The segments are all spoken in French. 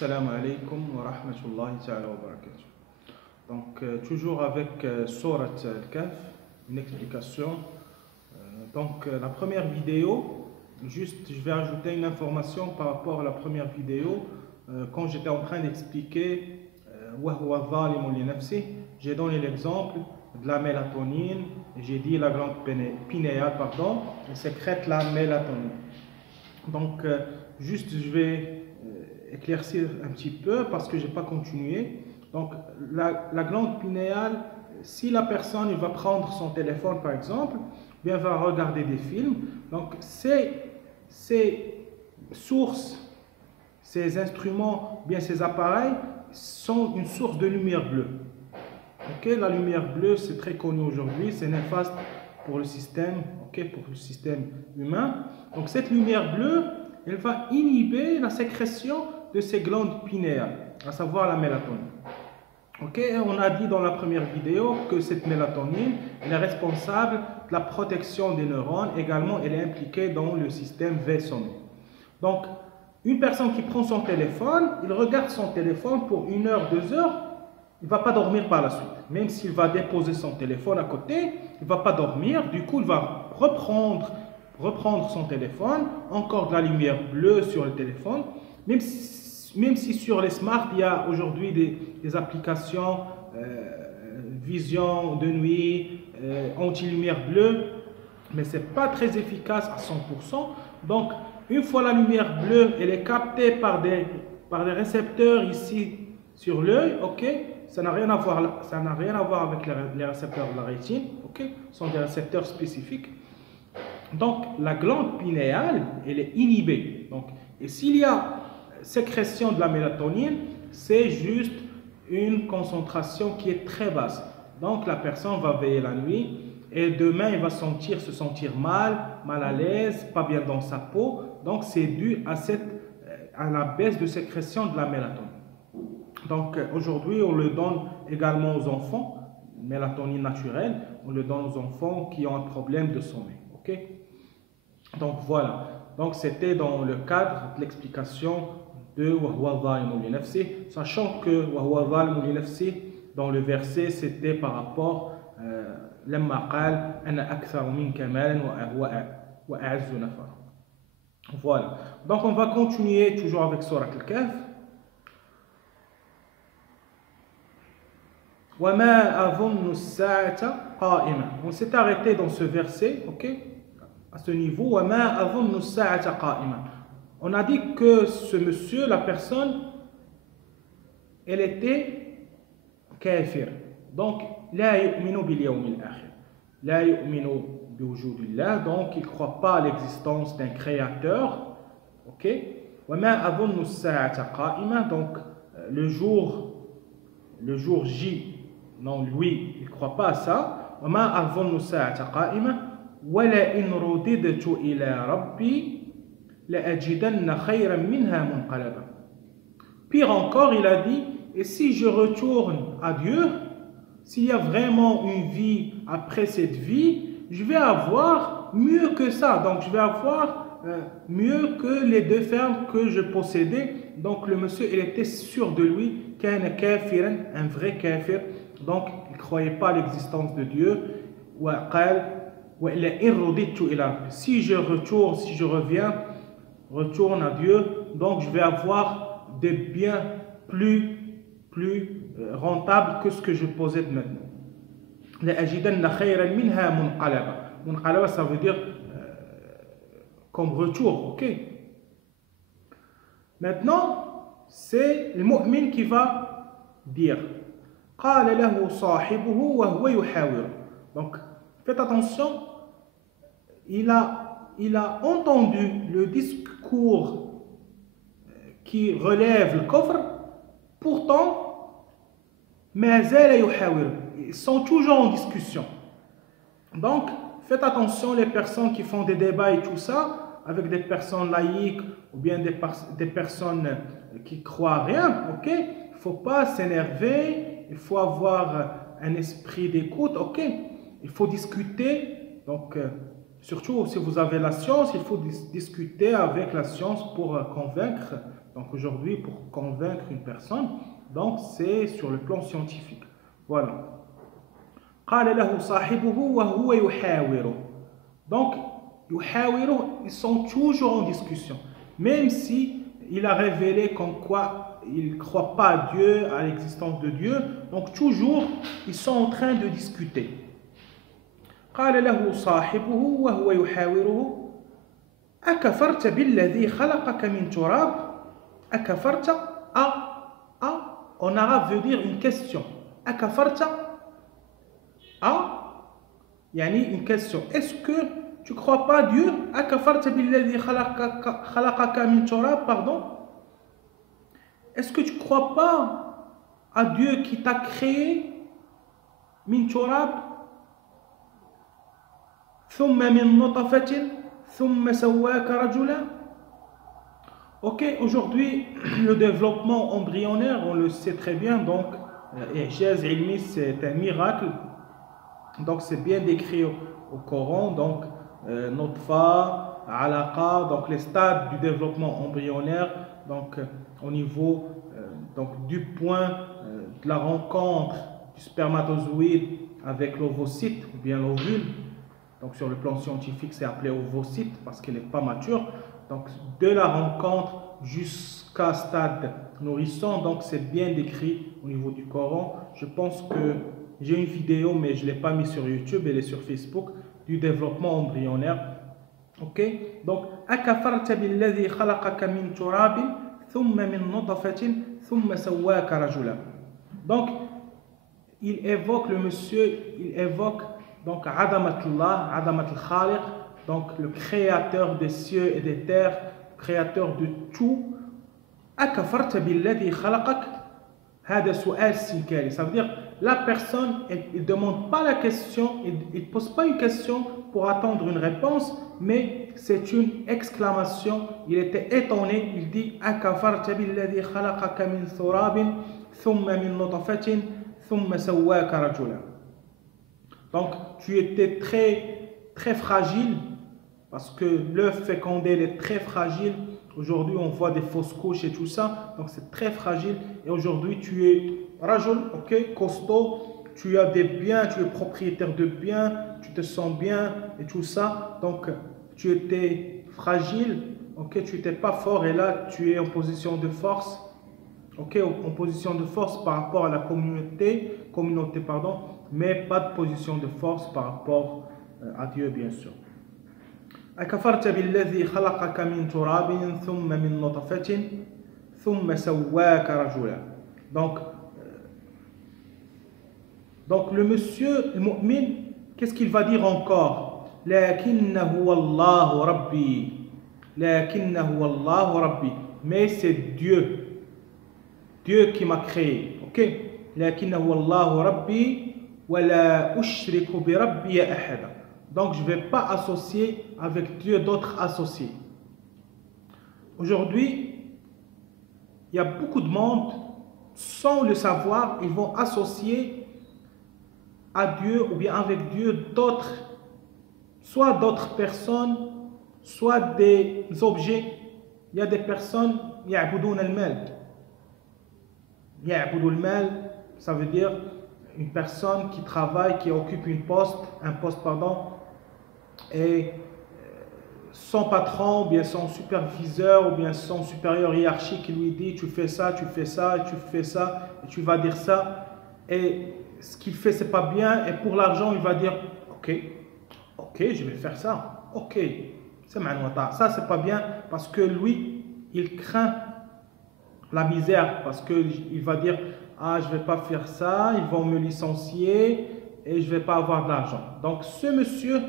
Salam alaikum wa rahmatullahi ta'ala wa barakatuh. Donc, toujours avec Surat Al-Kahf, une explication. La première vidéo, juste je vais ajouter une information par rapport à la première vidéo. Quand j'étais en train d'expliquer j'ai donné l'exemple de la mélatonine, j'ai dit la glande pinéale, elle sécrète la mélatonine. Donc, juste je vais éclaircir un petit peu parce que je n'ai pas continué. Donc, la glande pinéale, si la personne va prendre son téléphone par exemple, bien va regarder des films, donc ces sources, ces instruments, bien ces appareils sont une source de lumière bleue. Okay? La lumière bleue, c'est très connu aujourd'hui, c'est néfaste pour le système, pour le système humain. Donc cette lumière bleue, elle va inhiber la sécrétion de ces glandes pinéales, à savoir la mélatonine. On a dit dans la première vidéo que cette mélatonine elle est responsable de la protection des neurones, également elle est impliquée dans le système veille-sommeil. Donc, une personne qui prend son téléphone, il regarde son téléphone pour 1 heure, 2 heures, il ne va pas dormir par la suite. Même s'il va déposer son téléphone à côté, il ne va pas dormir, du coup il va reprendre son téléphone, encore de la lumière bleue sur le téléphone, même si sur les smarts, il y a aujourd'hui des applications vision de nuit, anti-lumière bleue, mais ce n'est pas très efficace à 100%. Donc, une fois la lumière bleue, elle est captée par des récepteurs ici sur l'œil, ça n'a rien à voir avec les récepteurs de la rétine, ce sont des récepteurs spécifiques. Donc, la glande pinéale, elle est inhibée. Donc, et s'il y a sécrétion de la mélatonine, c'est juste une concentration qui est très basse. Donc, la personne va veiller la nuit et demain, il va se sentir mal à l'aise, pas bien dans sa peau. Donc, c'est dû à la baisse de sécrétion de la mélatonine. Donc, aujourd'hui, on le donne également aux enfants, mélatonine naturelle, on le donne aux enfants qui ont un problème de sommeil. Donc, voilà. Donc, c'était dans le cadre de l'explication de sachant que dans le verset, c'était par rapport voilà. Donc, on va continuer toujours avec Surat Al-Kahf. On s'est arrêté dans ce verset, à ce niveau. On a dit que ce monsieur, la personne, elle était kafir. Donc, la yu'minu bil yawmil akhir. La yu'minu bi wujudillah. Donc, il ne croit pas à l'existence d'un créateur. Donc, le jour J, non, lui, il ne croit pas à ça. وَلَئِنْ رُدِدْتُ إِلَىٰ رَبِّي لَأَجِدَنَّ خَيْرًا مِنْهَا مُنْقَلَبًا. Pire encore, il a dit, et si je retourne à Dieu, s'il y a vraiment une vie après cette vie, je vais avoir mieux que ça. Donc, je vais avoir mieux que les 2 fermes que je possédais. Donc, le monsieur, il était sûr de lui, un vrai kafir. Donc, il ne croyait pas à l'existence de Dieu. Si je retourne à Dieu, donc je vais avoir des biens plus rentables que ce que je possède maintenant. Munqalaba, ça veut dire comme retour, Maintenant, c'est le mu'min qui va dire. Donc, faites attention, il a entendu le discours qui relève le coffre, pourtant, ils sont toujours en discussion. Donc, faites attention les personnes qui font des débats et tout ça, avec des personnes laïques ou bien des personnes qui croient à rien, il ne faut pas s'énerver, il faut avoir un esprit d'écoute, il faut discuter. Donc, surtout si vous avez la science, il faut discuter avec la science pour convaincre. Donc aujourd'hui, pour convaincre une personne, donc c'est sur le plan scientifique. Voilà. قال له صاحبه وهو يحاوره. Donc, يحاوره, ils sont toujours en discussion. Même si il a révélé comme quoi il ne croit pas à Dieu, à l'existence de Dieu, donc toujours ils sont en train de discuter. قال له صاحبه وهو يحاوره أكفرت بالذي خلقك من تراب. أكفرت en arabe veut dire une question. أكفرت يعني une question. Est-ce que tu ne crois pas à Dieu? أكفرت بالذي خلقك من تراب, pardon. Est-ce que tu ne crois pas à Dieu qui t'a créé من تراب ثم من نطفة ثم سواك رجلا. Ok, aujourd'hui, le développement embryonnaire, on le sait très bien, donc, l'ijaz ilmi, c'est un miracle. Donc, c'est bien décrit au Coran, donc, notfa, alaqa, donc les stades du développement embryonnaire, donc, au niveau donc, du point de la rencontre du spermatozoïde avec l'ovocyte ou bien l'ovule. Donc, sur le plan scientifique, c'est appelé ovocyte parce qu'il n'est pas mature. Donc, de la rencontre jusqu'à stade nourrisson, donc c'est bien décrit au niveau du Coran. Je pense que j'ai une vidéo, mais je ne l'ai pas mise sur YouTube, elle est sur Facebook, du développement embryonnaire. Ok? Donc, أكفرت بالذي خلقك من تراب ثم من نطفة ثم سواك رجلا. Donc, il évoque le monsieur, il évoque donc Adamatullah, Adamat al-Khaliq, donc le créateur des cieux et des terres, créateur de tout. أكفرت بالذي خلقك. هذا سؤال استنكاري. Ça veut dire la personne, il ne demande pas la question, il ne pose pas une question pour attendre une réponse, mais c'est une exclamation. Il était étonné, il dit أكفرت بالذي خلقك من تراب ثم من نطفة ثم سواك رجلا. Donc, tu étais très fragile, parce que l'œuf fécondé est très fragile. Aujourd'hui, on voit des fausses couches et tout ça, donc c'est très fragile. Et aujourd'hui, tu es rajul, ok, costaud, tu as des biens, tu es propriétaire de biens, tu te sens bien et tout ça. Donc, tu étais fragile, ok, tu n'étais pas fort, et là, tu es en position de force, ok, en position de force par rapport à la communauté, pardon, mais pas de position de force par rapport à Dieu, bien sûr. أكفرت بالذي خلقك من تراب ثم من نطفة ثم سواك رجلا. Donc le monsieur, le mu'min, qu'est-ce qu'il va dire encore? لكنه والله ربي. لكنه والله ربي. Mais c'est Dieu qui m'a créé. Ok? لكنه والله ربي ولا أشرك بربي أحدا. Donc, je ne vais pas associer avec Dieu d'autres associés. Aujourd'hui, il y a beaucoup de monde, sans le savoir, ils vont associer à Dieu ou bien avec Dieu d'autres, soit d'autres personnes, soit des objets. Il y a des personnes, يعبدون المال. يعبدون المال, ça veut dire une personne qui travaille, qui occupe un poste, et son patron, ou bien son superviseur, ou bien son supérieur hiérarchique qui lui dit tu fais ça, tu fais ça, et tu fais ça, et tu vas dire ça, et ce qu'il fait c'est pas bien, et pour l'argent il va dire ok, je vais faire ça, ok, c'est manouata, ça c'est pas bien, parce que lui il craint la misère, parce qu'il va dire ah, je ne vais pas faire ça, ils vont me licencier et je ne vais pas avoir de l'argent. Donc, ce monsieur,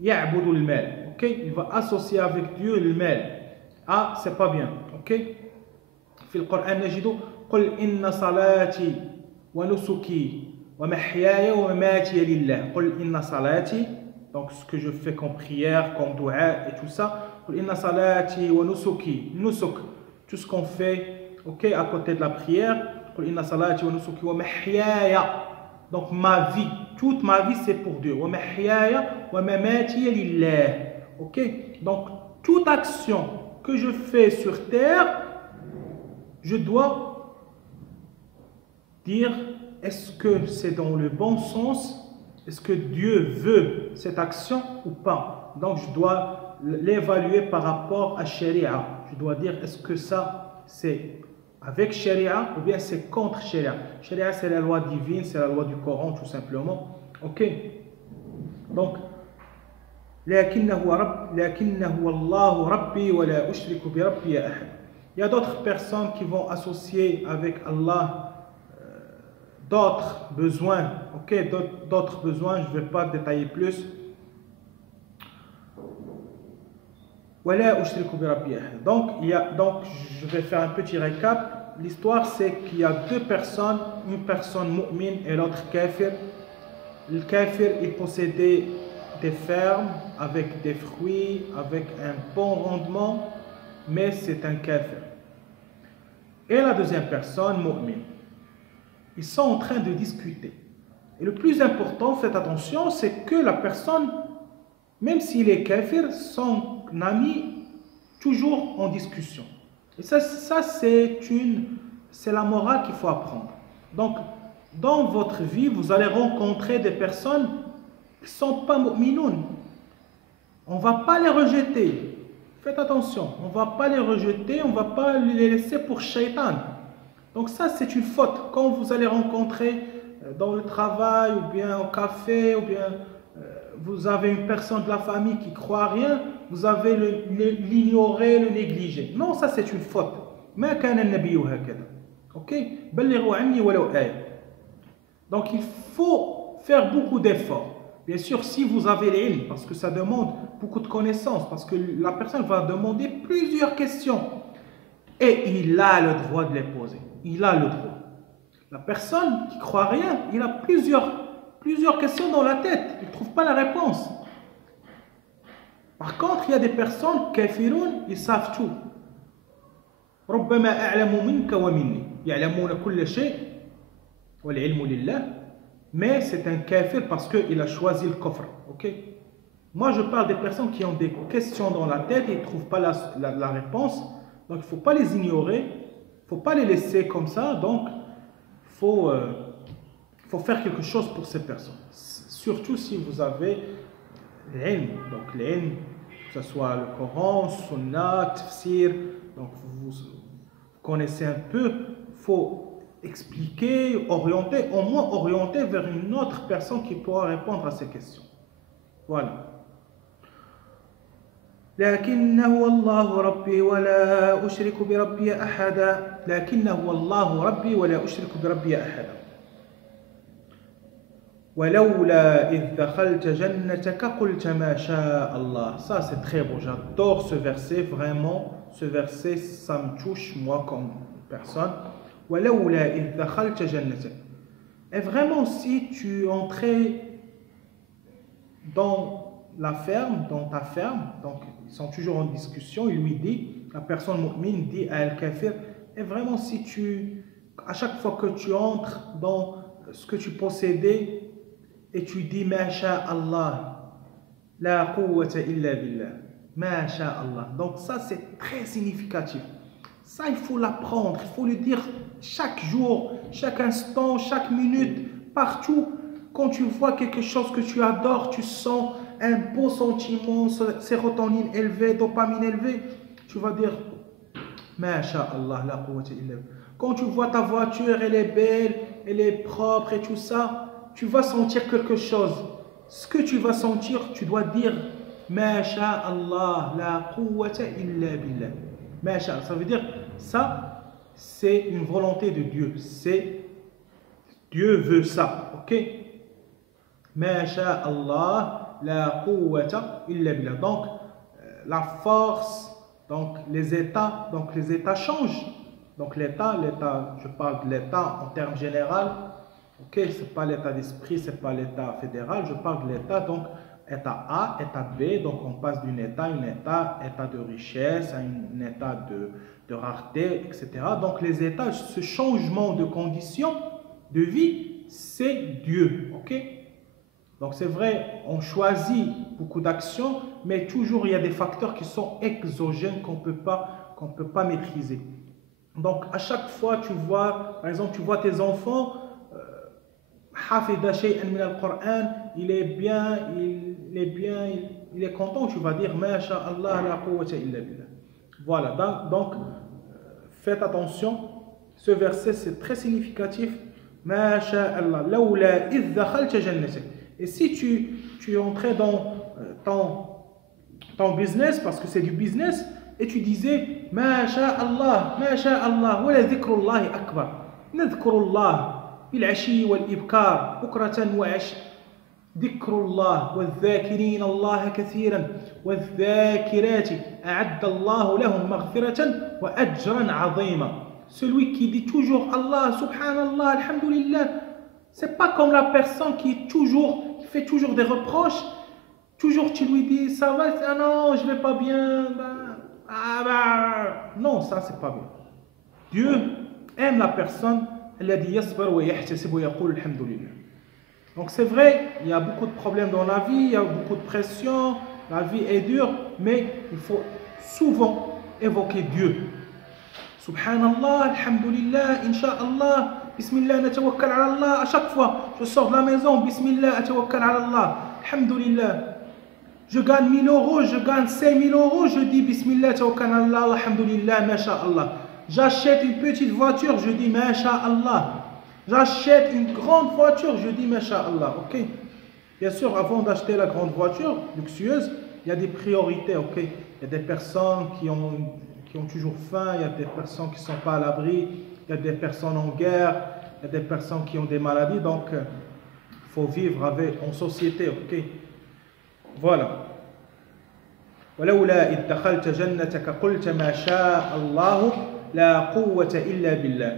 ya'budu al-mal, ok? Il va associer avec Dieu le mal. Ah, c'est pas bien, ok? في القرآن نجد قل إن صلاتي ونسكي ومحياي ومماتي لله. قل إن صلاتي, donc ce que je fais comme prière, comme dua et tout ça. قل إن صلاتي ونسكي, nusuk, tout ce qu'on fait, ok, à côté de la prière. Donc ma vie, toute ma vie c'est pour Dieu. Wa mahyaya wa mamati lillah. OK? Donc toute action que je fais sur terre, je dois dire est-ce que c'est dans le bon sens? Est-ce que Dieu veut cette action ou pas? Donc je dois l'évaluer par rapport à Sharia. Je dois dire est-ce que ça c'est avec Sharia ou bien c'est contre Sharia. Sharia c'est la loi divine, c'est la loi du Coran tout simplement. Ok? Donc il y a d'autres personnes qui vont associer avec Allah d'autres besoins, ok, d'autres besoins, je ne vais pas détailler plus. Donc, je vais faire un petit récap. L'histoire, c'est qu'il y a deux personnes, une personne mu'min et l'autre kafir. Le kafir, il possédait des fermes avec des fruits, avec un bon rendement, mais c'est un kafir. Et la deuxième personne, mu'min. Ils sont en train de discuter. Et le plus important, faites attention, c'est que la personne, même s'il est kafir, son ami, toujours en discussion. Et ça c'est la morale qu'il faut apprendre. Donc, dans votre vie, vous allez rencontrer des personnes qui ne sont pas mu'minoun. On ne va pas les rejeter. Faites attention, on ne va pas les rejeter, on ne va pas les laisser pour shaitan. Donc ça, c'est une faute. Quand vous allez rencontrer dans le travail, ou bien au café, ou bien vous avez une personne de la famille qui ne croit à rien, vous avez l'ignorer, le négliger. Non, ça c'est une faute. Ok? Donc il faut faire beaucoup d'efforts. Bien sûr, si vous avez l'ilm, parce que ça demande beaucoup de connaissances, parce que la personne va demander plusieurs questions. Et il a le droit de les poser. Il a le droit. La personne qui ne croit rien, il a plusieurs questions dans la tête. Il ne trouve pas la réponse. Par contre, il y a des personnes, kafiroun, ils savent tout. ربما أعلم منك ومني يعلمون كل شيء والعلم لله. Mais c'est un kafir parce qu'il a choisi le kufr. Ok? Moi, je parle des personnes qui ont des questions dans la tête et ils ne trouvent pas la réponse. Donc, il ne faut pas les ignorer, il ne faut pas les laisser comme ça. Donc, il faut faire quelque chose pour ces personnes. Surtout si vous avez l'ilm. Donc, l'ilm, que ce soit le Coran, Sunnah, Tafsir. Donc, vous connaissez un peu. Il faut expliquer, orienter, au moins orienter vers une autre personne qui pourra répondre à ces questions. Voilà. لكنه الله ربي ولا أشرك بربي أحدا لكنه الله ربي ولا أشرك بربي أحدا ولولا إذ دخلت جنتك قلت ما شاء الله. Ça c'est très beau, j'adore ce verset, vraiment ce verset ça me touche moi comme personne. ولولا إذ دخلت جنتك. Et vraiment si tu entrais dans la ferme, dans ta ferme, donc ils sont toujours en discussion, il lui dit, la personne mu'min dit à al-kafir, et vraiment si à chaque fois que tu entres dans ce que tu possédais, et tu dis, ma sha Allah, la quwwata illa billah, ma sha Allah. Donc ça c'est très significatif. Ça il faut l'apprendre, il faut le dire chaque jour, chaque instant, chaque minute, partout. Quand tu vois quelque chose que tu adores, tu sens un beau sentiment, sérotonine élevée, dopamine élevée, tu vas dire Masha'Allah, la quwwata illa billah. Quand tu vois ta voiture, elle est belle, elle est propre et tout ça, tu vas sentir quelque chose. Ce que tu vas sentir, tu dois dire Masha'Allah, la quwwata illa billah. Masha'Allah, ça veut dire ça, c'est une volonté de Dieu. Dieu veut ça, ok? Masha'Allah, la quwwata illa billah. Donc, la force, donc les états changent. Donc l'état, je parle de l'état en termes général. Ok, c'est pas l'état d'esprit, c'est pas l'état fédéral. Je parle de l'état, donc état A, état B. Donc on passe d'un état à un état de richesse, à un état de rareté, etc. Donc les états, ce changement de condition de vie, c'est Dieu. Ok. Donc c'est vrai, on choisit beaucoup d'actions, mais toujours il y a des facteurs qui sont exogènes qu'on peut pas maîtriser. Donc à chaque fois tu vois, par exemple, tu vois tes enfants, hafida shay'an min al-Qur'an, il est content, tu vas dire, Ma sha Allah la quwwata illa billah. Voilà, donc faites attention, ce verset c'est très significatif. Ma sha Allah, lawla idh dakhalta jannatak. Et si tu entrais dans ton business, parce que c'est du business, et tu disais Ma sha Allah, wa la dhikrullahi akbar. Nadhkurullah بالعشي والإبكار بكرة وعشي ذكر الله والذاكرين الله كثيرا والذاكرات أعد الله لهم مغفرة وأجرا عظيما. Celui qui dit toujours Allah, Subhanallah, Alhamdulillah, c'est pas comme la personne qui fait toujours des reproches. Toujours tu lui dis ça va, ah non, je vais pas bien, non, ça c'est pas bien. Dieu aime la personne الذي يصبر ويحتسب ويقول الحمد لله. Donc c'est vrai, il y a beaucoup de problèmes dans la vie, il y a beaucoup de pression, la vie est dure, mais il faut souvent évoquer Dieu. Subhanallah, alhamdulillah, insha'Allah, bismillah, natawakkal ala Allah. À chaque fois, je sors de la maison, bismillah, atawakkal ala Allah, alhamdulillah. Je gagne 1000 euros, je gagne 5000 euros, je dis bismillah, tawakkal ala Allah, alhamdulillah, masha'Allah. J'achète une petite voiture, je dis masha'Allah. J'achète une grande voiture, je dis masha'Allah. Ok? Bien sûr, avant d'acheter la grande voiture luxueuse, il y a des priorités. Ok? Il y a des personnes qui ont toujours faim, il y a des personnes qui ne sont pas à l'abri, il y a des personnes en guerre, il y a des personnes qui ont des maladies. Donc, il faut vivre en société. Ok? Voilà. ولولا إذ دخلت جنتك قلت ما شاء الله لا قوة إلا بالله.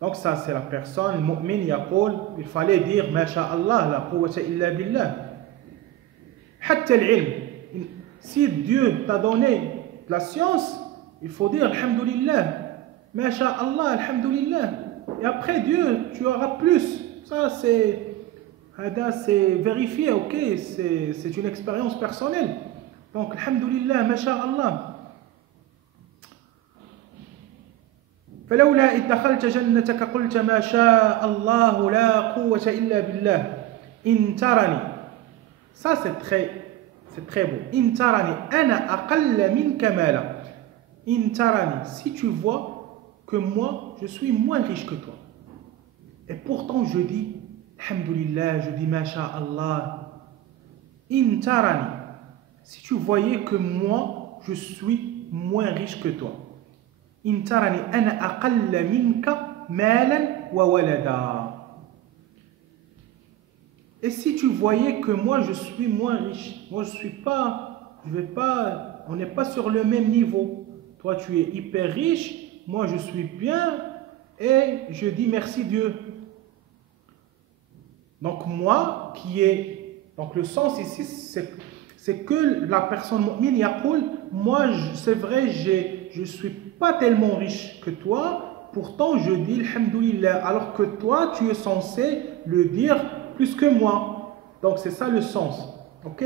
Donc ça c'est la personne, le mu'min يقول, il fallait dire ما شاء الله لا قوة إلا بالله. حتى العلم, si Dieu t'a donné de la science, il faut dire alhamdulillah, ما شاء الله alhamdulillah. Et après Dieu, tu auras plus. Ça c'est vérifié, ok, c'est une expérience personnelle. Donc, alhamdulillah, masha'Allah. فلولا إذ دخلت جنتك قلت ما شاء الله لا قوة إلا بالله إن ترني. Ça c'est très beau. إن ترني أنا أقل منك مالا. إن ترني, si tu vois que moi je suis moins riche que toi. Et pourtant je dis alhamdulillah, je dis ma sha'Allah. إن ترني, si tu voyais que moi, je suis moins riche que toi. إن ترني أنا أقل منك مالا وولدا. Et si tu voyais que moi, je suis moins riche, moi, on n'est pas sur le même niveau. Toi, tu es hyper riche, moi, je suis bien, et je dis merci Dieu. Donc moi, donc le sens ici, c'est que la personne mu'min yaqul, moi c'est vrai, je suis pas tellement riche que toi, pourtant je dis alhamdulillah, alors que toi tu es censé le dire plus que moi. Donc c'est ça le sens. Ok?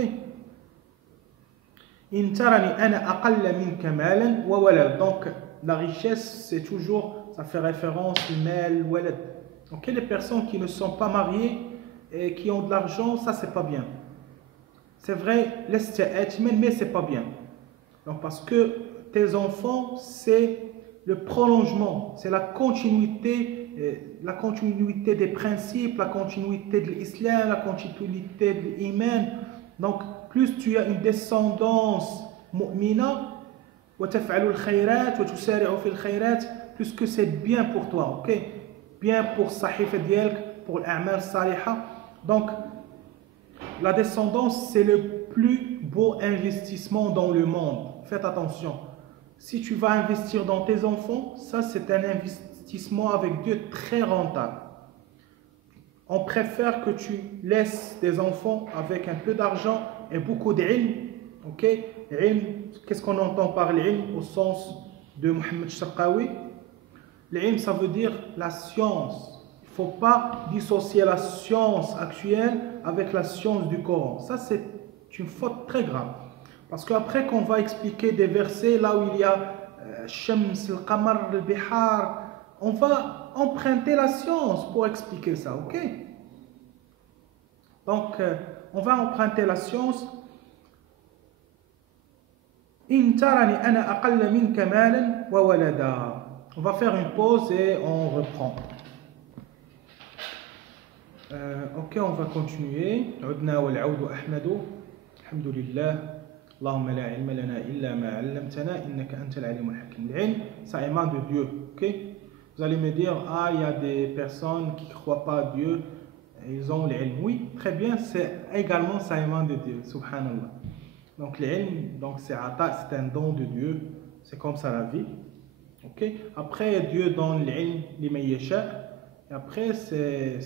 In tarani ana aqalla minka malan wa walad. Donc la richesse, c'est toujours, ça fait référence au mal, walad. Donc les personnes qui ne sont pas mariées et qui ont de l'argent, ça c'est pas bien. C'est vrai, mais c'est pas bien. Donc parce que tes enfants, c'est le prolongement, c'est la continuité des principes, la continuité de l'islam, la continuité de l'iman. Donc plus tu as une descendance mu'mina, plus que c'est bien pour toi, ok? Bien pour sahifa dialk, pour l'a'mal saliha. Donc la descendance, c'est le plus beau investissement dans le monde. Faites attention. Si tu vas investir dans tes enfants, ça c'est un investissement avec Dieu très rentable. On préfère que tu laisses tes enfants avec un peu d'argent et beaucoup d'ilm. Ok? Qu'est-ce qu'on entend par l'ilm au sens de Mohamed Sharqawi? L'ilm, ça veut dire la science. Il ne faut pas dissocier la science actuelle avec la science du Coran. Ça, c'est une faute très grave. Parce qu'après qu'on va expliquer des versets là où il y a Shams, al-Qamar, al-Bihar, on va emprunter la science pour expliquer ça, ok? Donc, on va emprunter la science. In tarani ana aqalla minka malan wa walada. On va faire une pause et on reprend. Ok, on va continuer. عدنا والعود أحمد الحمد لله اللهم لا علم لنا إلا ما علمتنا إنك أنت العليم الحكيم. العلم, ça émane de Dieu. Ok? Vous allez me dire, ah, il y a des personnes qui ne croient pas à Dieu, ils ont l'ilm. Oui, très bien, c'est également ça émane de Dieu. Subhanallah. Donc l'ilm, donc c'est un don de Dieu. C'est comme ça la vie. Ok? Après, Dieu donne l'ilm liman yasha. Et après, c'est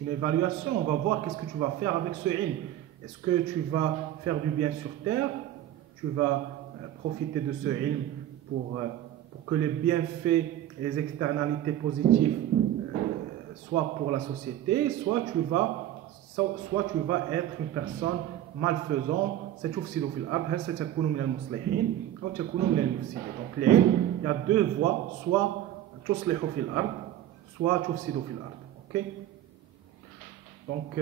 une évaluation. On va voir qu'est-ce que tu vas faire avec ce ilm. Est-ce que tu vas faire du bien sur terre? Tu vas profiter de ce ilm pour que les bienfaits et les externalités positives soient pour la société, soit tu vas être une personne malfaisante. Donc l'ilm, il y a deux voies, soit tuslihu fil ard, soit tufsidu fil ard. Ok? Donc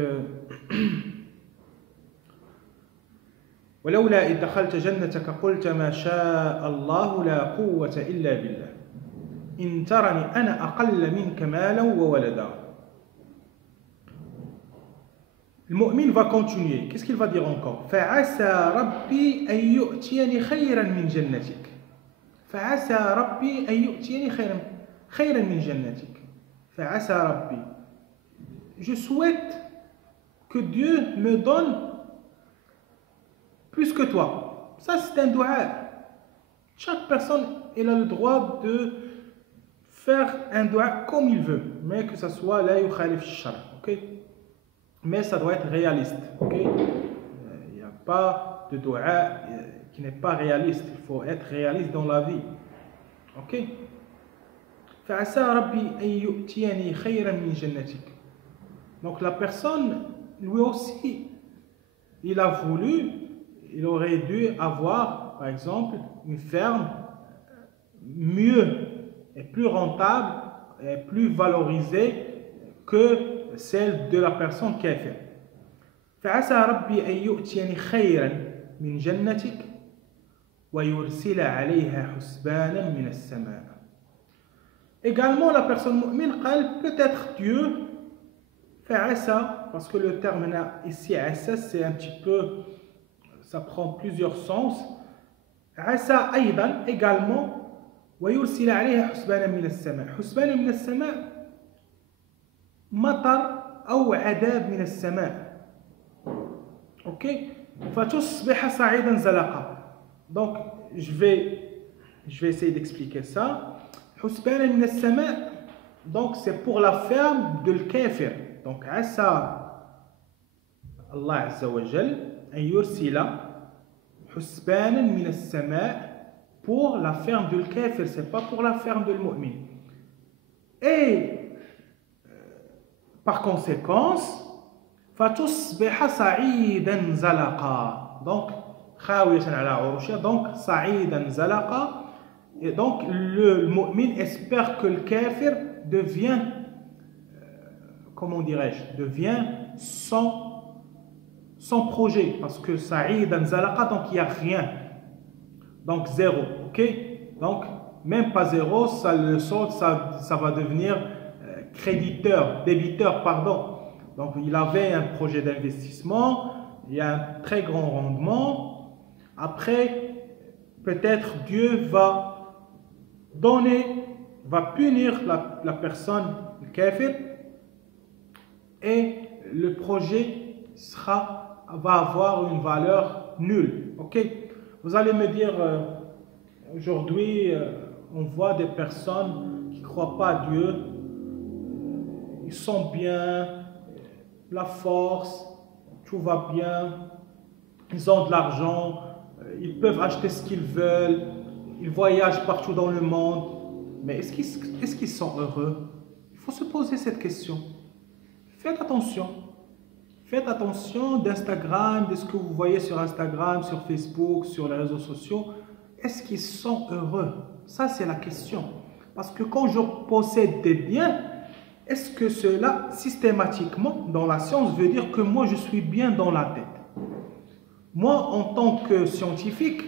ولولا إذ دخلت جنتك قلت ما شاء الله لا قوة إلا بالله إن ترني أنا أقل منك مالا وولدا. Le mu'min va continuer. Qu'est-ce qu'il va dire encore? فعسى ربي أن يؤتيني خيرا من جنتك. فعسى ربي أن يؤتيني خيرا من جنتك. فعسى ربي. Je souhaite que Dieu me donne plus que toi. Ça, c'est un dua. Chaque personne elle a le droit de faire un dua comme il veut, mais que ça soit la yukhalif shar. Ok? Mais ça doit être réaliste. Ok? Il n'y a pas de dua qui n'est pas réaliste. Il faut être réaliste dans la vie. Ok? فعسى ربي أن يؤتيني خيرا من جنتك. Donc la personne, lui aussi, il a voulu, il aurait dû avoir, par exemple, une ferme mieux et plus rentable et plus valorisée que celle de la personne qui a fait. فعسى ربي أن يؤتيني خيرا من جنتك ويرسل عليها حسبانا من السماء. Également, la personne mu'min, peut-être Dieu, فعسى, parce que le terme ici, عسى, c'est un petit peu, ça prend plusieurs sens. عسى أيضا, également, ويرسل عليها حسبانا من السماء. حسبانا من السماء مطر أو عذاب من السماء. Ok? فتصبح صعيدا زلقا. Donc, je vais essayer d'expliquer ça. حسبانا من السماء, donc c'est pour la ferme de l'kafir. Donc, عسى الله عز وجل أن يرسل حسبانا من السماء pour la ferme de l'kafir, c'est pas pour la ferme de l'mu'min. Et par conséquence, فتصبح صعيدا زلقا. Donc, خاوية على عروشها, donc صعيدا زلقا. Et donc, le mu'min espère que le kafir devient, comment dirais-je, devient sans projet. Parce que sa'idan zalaqa, donc il n'y a rien. Donc zéro, ok? Donc, même pas zéro, ça le saute, ça va devenir créditeur, débiteur, pardon. Donc, il avait un projet d'investissement, il y a un très grand rendement. Après, peut-être Dieu va punir la personne, le kafir, et le projet va avoir une valeur nulle. Ok? Vous allez me dire, aujourd'hui, on voit des personnes qui ne croient pas à Dieu, ils sont bien, la force, tout va bien, ils ont de l'argent, ils peuvent acheter ce qu'ils veulent, ils voyagent partout dans le monde, mais est-ce qu'ils sont heureux? Il faut se poser cette question. Faites attention. Faites attention d'Instagram, de ce que vous voyez sur Instagram, sur Facebook, sur les réseaux sociaux. Est-ce qu'ils sont heureux? Ça, c'est la question. Parce que quand je possède des biens, est-ce que cela, systématiquement, dans la science, veut dire que moi, je suis bien dans la tête? Moi, en tant que scientifique,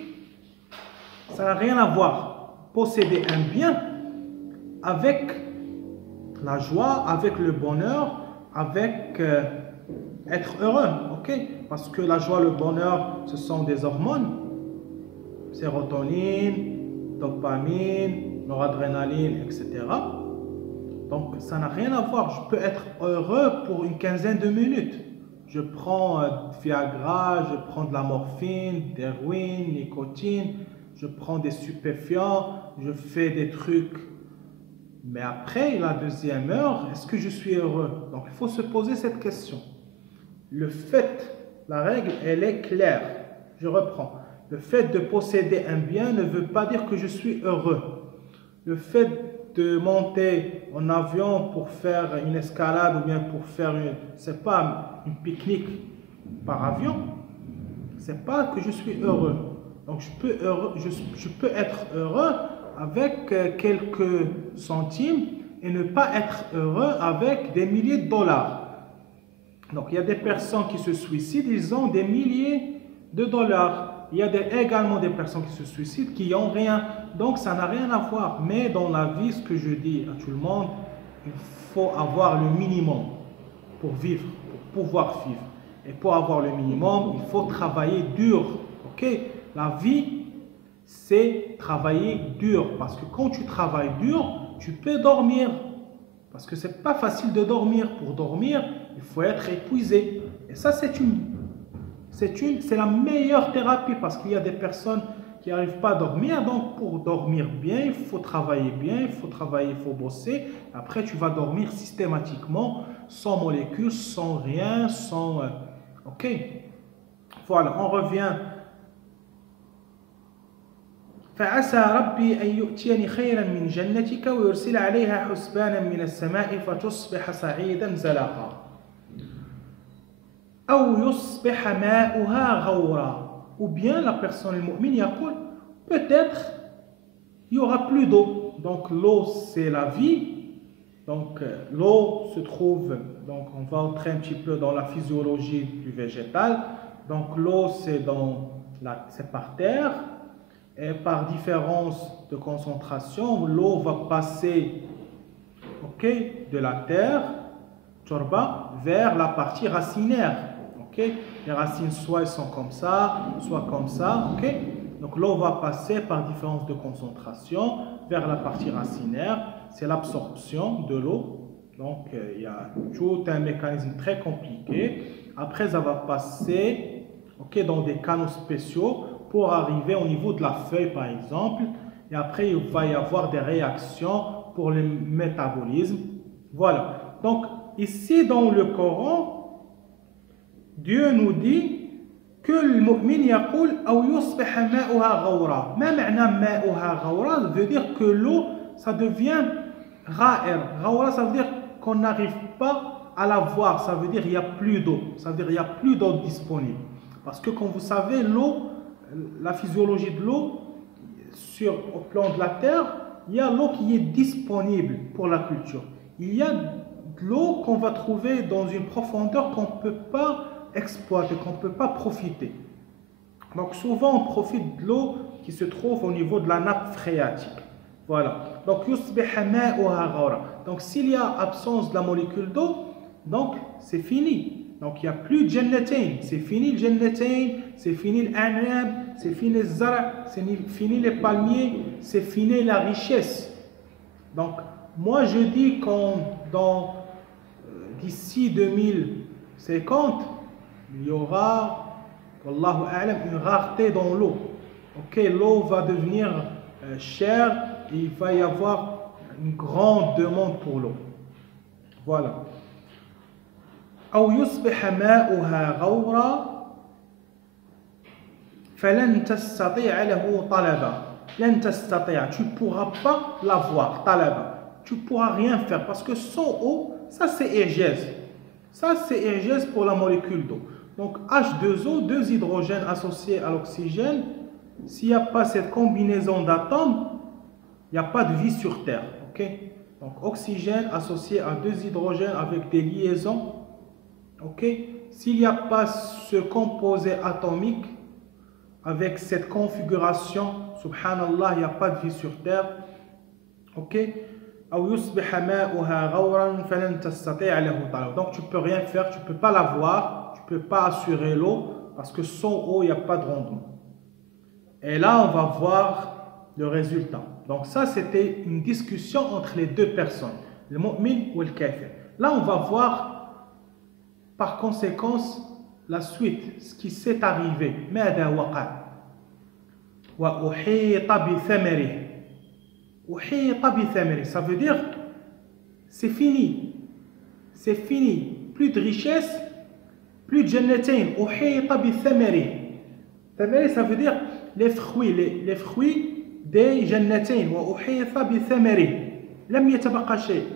ça n'a rien à voir. Posséder un bien avec la joie, avec le bonheur, avec être heureux, ok? Parce que la joie, le bonheur, ce sont des hormones. Sérotonine, dopamine, noradrénaline, etc. Donc, ça n'a rien à voir. Je peux être heureux pour une quinzaine de minutes. Je prends Viagra, je prends de la morphine, d'héroïne, nicotine, je prends des stupéfiants, je fais des trucs. Mais après, la deuxième heure, est-ce que je suis heureux? Donc, il faut se poser cette question. Le fait, la règle, elle est claire. Je reprends. Le fait de posséder un bien ne veut pas dire que je suis heureux. Le fait de monter en avion pour faire une escalade ou bien pour faire c'est pas une pique-nique par avion, c'est pas que je suis heureux. Donc je peux être heureux avec quelques centimes et ne pas être heureux avec des milliers de dollars. Donc il y a des personnes qui se suicident, ils ont des milliers de dollars. Il y a également des personnes qui se suicident qui n'ont rien. Donc ça n'a rien à voir. Mais dans la vie, ce que je dis à tout le monde, il faut avoir le minimum pour vivre, pour pouvoir vivre. Et pour avoir le minimum, il faut travailler dur. Ok? La vie, c'est travailler dur. Parce que quand tu travailles dur, tu peux dormir. Parce que ce n'est pas facile de dormir. Pour dormir, il faut être épuisé. Et ça, c'est la meilleure thérapie parce qu'il y a des personnes qui n'arrivent pas à dormir. Donc, pour dormir bien, il faut travailler bien, il faut bosser. Après, tu vas dormir systématiquement, sans molécules, sans rien, sans... ok? Voilà, on revient. فعسى ربي أن يؤتيني خيرا من جنتك ويرسل عليها حسبانا من السماء فتصبح صعيدا زلقا أو يصبح ماؤها غورا. Ou bien la personne, le mu'min, يقول peut-être il n'y aura plus d'eau. Donc l'eau c'est la vie. Donc l'eau se trouve, donc on va entrer un petit peu dans la physiologie du végétal. Donc l'eau c'est par terre. Et par différence de concentration, l'eau va passer de la terre, turba, vers la partie racinaire. Les racines soit elles sont comme ça, soit comme ça. Donc l'eau va passer par différence de concentration vers la partie racinaire. C'est l'absorption de l'eau. Donc il y a tout un mécanisme très compliqué. Après, ça va passer dans des canaux spéciaux pour arriver au niveau de la feuille par exemple, et après il va y avoir des réactions pour le métabolisme. Voilà, donc ici dans le Coran, Dieu nous dit que le mu'min yaqul aw yusbih ma'uha ghawra. Ma ma'na ma'uha ghawra veut dire que l'eau ça devient ra'ir. Ghawra ça veut dire qu'on n'arrive pas à la voir, ça veut dire il n'y a plus d'eau, ça veut dire il n'y a plus d'eau disponible. Parce que comme vous savez, l'eau, la physiologie de l'eau, au plan de la terre, il y a l'eau qui est disponible pour la culture. Il y a de l'eau qu'on va trouver dans une profondeur qu'on ne peut pas exploiter, qu'on ne peut pas profiter. Donc souvent on profite de l'eau qui se trouve au niveau de la nappe phréatique. Voilà. Donc donc s'il y a absence de la molécule d'eau, donc c'est fini. Donc il n'y a plus de jannatain, c'est fini le jannatain, c'est fini l'anab, c'est fini le zara, c'est fini les palmiers, c'est fini la richesse. Donc moi je dis d'ici 2050, il y aura, wallahu a'lam, une rareté dans l'eau. L'eau va devenir chère et il va y avoir une grande demande pour l'eau. Voilà. أو يصبح ماؤها غورا فلن تستطيع له طلبا. لن تستطيع, tu ne pourras pas l'avoir, talaba. Tu ne pourras rien faire parce que sans eau, ça c'est ijaz. Ça, c'est I'jaz pour la molécule d'eau. Donc, H2O, deux hydrogènes associés à l'oxygène. S'il n'y a pas cette combinaison d'atomes, il n'y a pas de vie sur Terre. Ok? Donc, oxygène associé à deux hydrogènes avec des liaisons. Ok? S'il n'y a pas ce composé atomique avec cette configuration, subhanallah, il n'y a pas de vie sur Terre. Ok? Donc tu ne peux rien faire, tu ne peux pas l'avoir, tu ne peux pas assurer l'eau parce que sans eau, il n'y a pas de rendement. Et là, on va voir le résultat. Donc ça, c'était une discussion entre les deux personnes, le mu'min ou le kafir. Là, on va voir par conséquence la suite, ce qui s'est arrivé. ماذا وقع وأحيط بثمره. Ça veut dire c'est fini, c'est fini, plus de richesse, plus de jannatain. Ça veut dire les fruits des jannatain. لم يتبقى شيء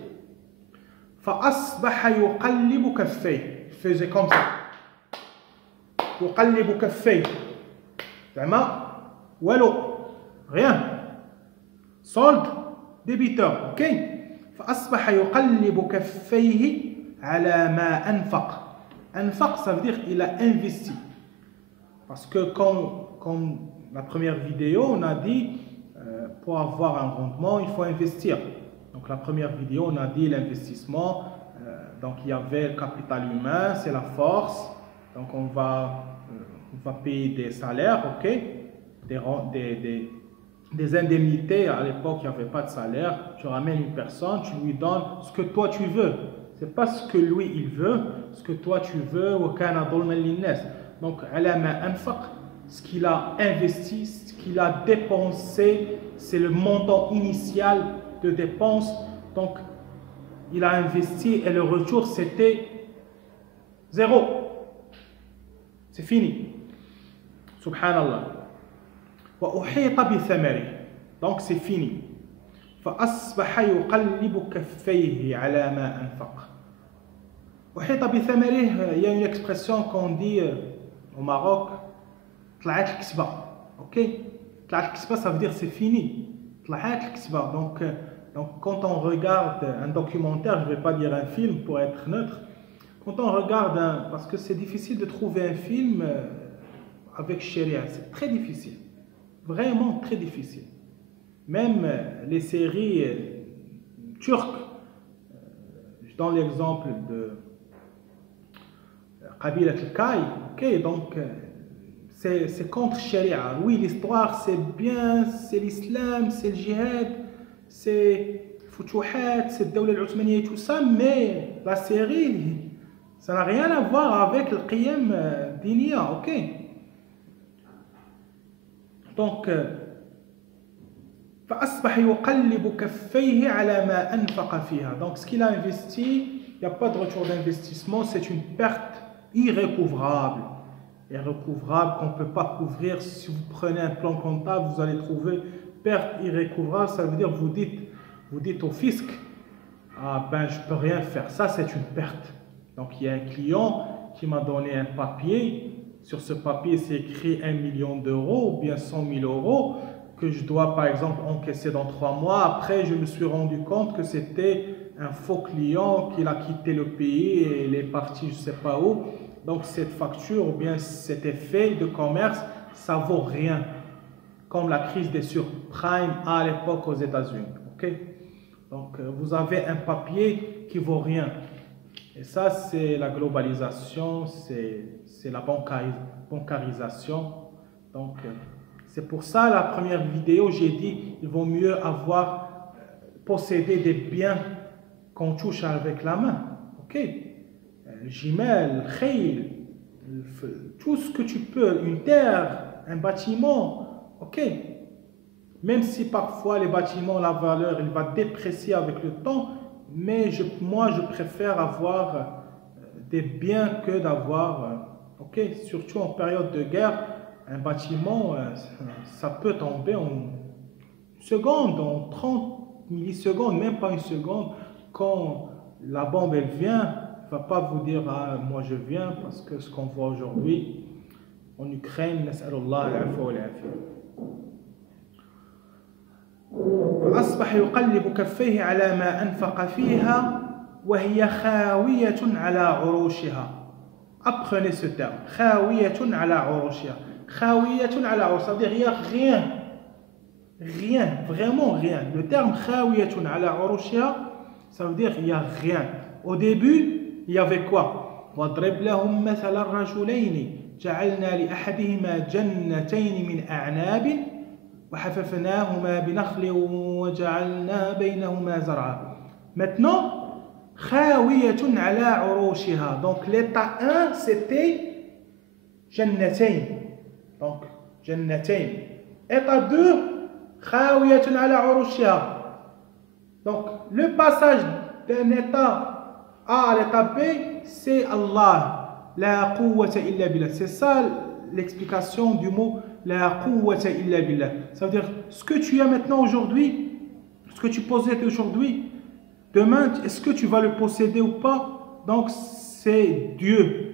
فأصبح يقلب كفيه. Il faisait comme ça, يقلب كفيه, زعما والو, rien. Solde, débiteur, ok? فأصبح يقلب كفيه على ما أنفق. أنفق, ça veut dire il a investi. Parce que comme la première vidéo, on a dit pour avoir un rendement, il faut investir. Donc la première vidéo, on a dit l'investissement. Donc il y avait le capital humain, c'est la force. Donc on va payer des salaires, ok? Des indemnités. À l'époque, il n'y avait pas de salaire. Tu ramènes une personne, tu lui donnes ce que toi tu veux. Ce n'est pas ce que lui il veut, ce que toi tu veux. Donc, ce qu'il a investi, ce qu'il a dépensé, c'est le montant initial de dépenses. Donc, il a investi et le retour c'était 0. C'est fini. Subhanallah. Donc c'est fini. فأصبح يقلب كفيه على ما أنفق. أحيط بثمره, il y a une expression qu'on dit au Maroc, طلعت الكسبة. Ok? طلعت الكسبة, ça veut dire c'est fini. طلعت الكسبة. Donc quand on regarde un documentaire, je ne vais pas dire un film pour être neutre, quand on regarde parce que c'est difficile de trouver un film avec Sharia, c'est très difficile. Vraiment très difficile. Même les séries turques, je donne l'exemple de Qabila al-Kai, ok, donc c'est contre Sharia. Oui, l'histoire c'est bien, c'est l'islam, c'est le djihad, c'est Futuhat, c'est Dawla al-Othmaniya et tout ça, mais la série, ça n'a rien à voir avec le qiyam diniya, ok. Donc, donc ce qu'il a investi, il n'y a pas de retour d'investissement, c'est une perte irrécouvrable. Irrécouvrable qu'on ne peut pas couvrir. Si vous prenez un plan comptable, vous allez trouver perte irrécouvrable. Ça veut dire vous dites au fisc, ah ben je ne peux rien faire. Ça c'est une perte. Donc il y a un client qui m'a donné un papier. Sur ce papier, c'est écrit 1 million d'euros ou bien 100 000 euros que je dois, par exemple, encaisser dans 3 mois. Après, je me suis rendu compte que c'était un faux client, qu'il a quitté le pays et il est parti je ne sais pas où. Donc, cette facture ou bien cet effet de commerce, ça ne vaut rien. Comme la crise des subprimes à l'époque aux États-Unis. Okay? Donc, vous avez un papier qui ne vaut rien. Et ça, c'est la globalisation, c'est la bancarisation. Donc, c'est pour ça, la première vidéo, j'ai dit, il vaut mieux posséder des biens qu'on touche avec la main. Ok? Jimel, khayl, tout ce que tu peux, une terre, un bâtiment. Ok? Même si parfois les bâtiments, la valeur, elle va déprécier avec le temps, mais moi, je préfère avoir des biens que d'avoir, ok, surtout en période de guerre, un bâtiment, ça peut tomber en secondes, en 30 millisecondes, même pas une seconde, quand la bombe elle vient, ne va pas vous dire ah, moi je viens parce que ce qu'on voit aujourd'hui en Ukraine, nas'alullah al-afwa wal-afiyah. فأصبح يقلب كفيه على ما أنفق فيها وهي خاوية على عروشها. Apprenez ce terme. خاوية على عروشها. خاوية على عروشها. Ça veut dire il n'y a rien. Rien, vraiment rien. Le terme خاوية على عروشها, ça veut dire il n'y a rien. Au début, il y avait quoi? واضرب لهم مثل الرجلين جعلنا لأحدهما جنتين من أعناب وحففناهما بنخل وجعلنا بينهما زرعا. Maintenant, خاوية على عروشها. Donc l'état 1 c'était جنتين. Donc جنتين. État 2 خاوية على عروشها. Donc le passage d'un état A à l'état B, c'est Allah. La quwwata illa billah. C'est ça l'explication du mot la quwwata illa billah. Ça veut dire ce que tu as maintenant aujourd'hui, ce que tu possèdes aujourd'hui, demain, est-ce que tu vas le posséder ou pas? Donc c'est Dieu.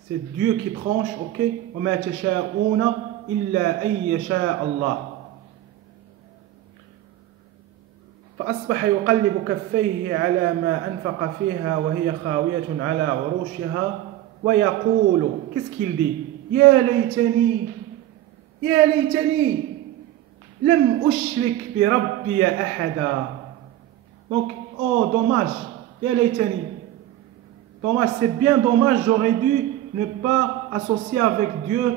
C'est Dieu qui tranche, ok? وَمَا تَشَاءُونَ إِلَّا أَن يَشَاءَ اللَّهُ. فأصبح يقلب كفيه على ما أنفق فيها وهي خاوية على عروشها ويقول, qu'est-ce qu'il dit? يا ليتني يا ليتني لم أشرك بربي أحدا. Donc, oh dommage, يا ليتني. Dommage, c'est bien dommage, j'aurais dû ne pas associer avec Dieu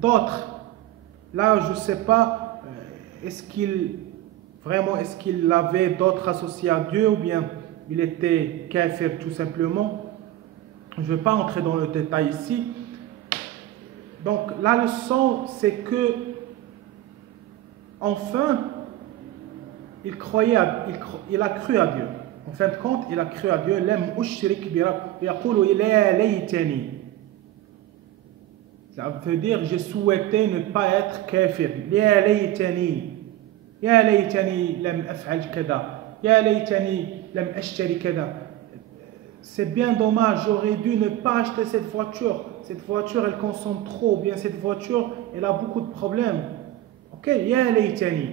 d'autres. Là, je ne sais pas, est-ce qu'il avait d'autres associés à Dieu ou bien il était kafir tout simplement. Je ne vais pas entrer dans le détail ici. Donc la leçon c'est que enfin il a cru à Dieu. En fin de compte, il a cru à Dieu. Lam ushrik bi rabbi yaqulu la laytani. Ça veut dire j'ai souhaité ne pas être kafir. La laytani. يا ليتني لم أفعل كذا يا ليتني لم أشتري كذا. C'est bien dommage, j'aurais dû ne pas acheter cette voiture. Cette voiture, elle consomme trop. Bien, cette voiture, elle a beaucoup de problèmes. Ok, يا ليتني.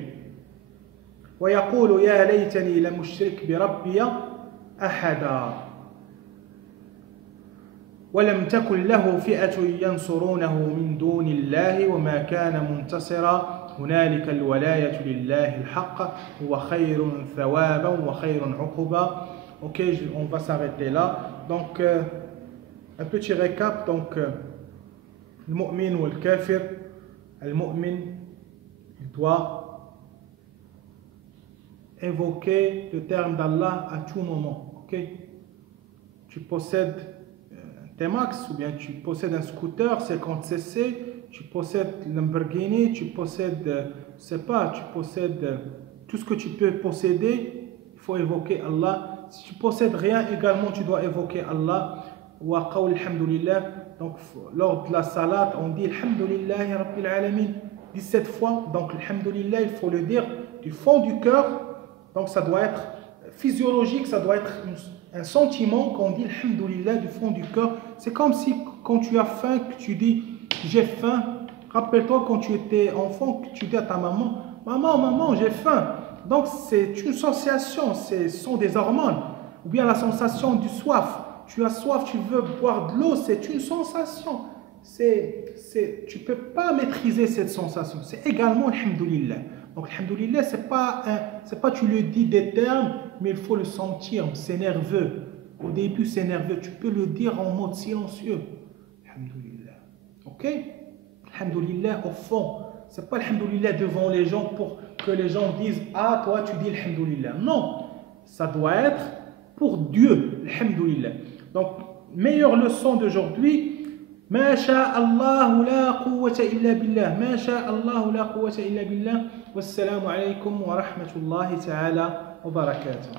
ويقول يا ليتني لم أشرك بربي أحدا. ولم تكن له فئة ينصرونه من دون الله وما كان منتصرا. هنالك الولاية لله الحق هو خير ثوابا وخير عقبا. Ok, on va s'arrêter là. Donc, un petit récap. Donc, le mu'min ou le kafir, le mu'min, il doit évoquer le terme d'Allah à tout moment. Ok, tu possèdes T-Max ou bien tu possèdes un scooter 50cc, tu possèdes Lamborghini, tu possèdes, je sais pas, tu possèdes tout ce que tu peux posséder, il faut évoquer Allah. Si tu possèdes rien également, tu dois évoquer Allah. Wa qawl alhamdulillah. Donc lors de la salat, on dit alhamdulillahi rabbil alamin 17 fois. Donc alhamdulillah, il faut le dire du fond du cœur. Donc ça doit être physiologique, ça doit être un sentiment qu'on dit alhamdulillah du fond du cœur. C'est comme si quand tu as faim, que tu dis j'ai faim. Rappelle-toi quand tu étais enfant, que tu dis à ta maman, maman, j'ai faim. Donc c'est une sensation, ce sont des hormones. Ou bien la sensation du soif. Tu as soif, tu veux boire de l'eau, c'est une sensation. Tu ne peux pas maîtriser cette sensation. C'est également alhamdulillah. Donc alhamdulillah, c'est pas tu le dis des termes, mais il faut le sentir. C'est nerveux. Au début, c'est nerveux. Tu peux le dire en mode silencieux. Alhamdulillah. Ok? Alhamdulillah au fond. C'est pas alhamdulillah devant les gens pour que les gens disent ah toi tu dis alhamdulillah. Non, ça doit être pour Dieu, alhamdulillah. Donc meilleure leçon d'aujourd'hui. ما شاء الله لا قوة إلا بالله ما شاء الله لا قوة إلا بالله والسلام عليكم ورحمة الله تعالى وبركاته.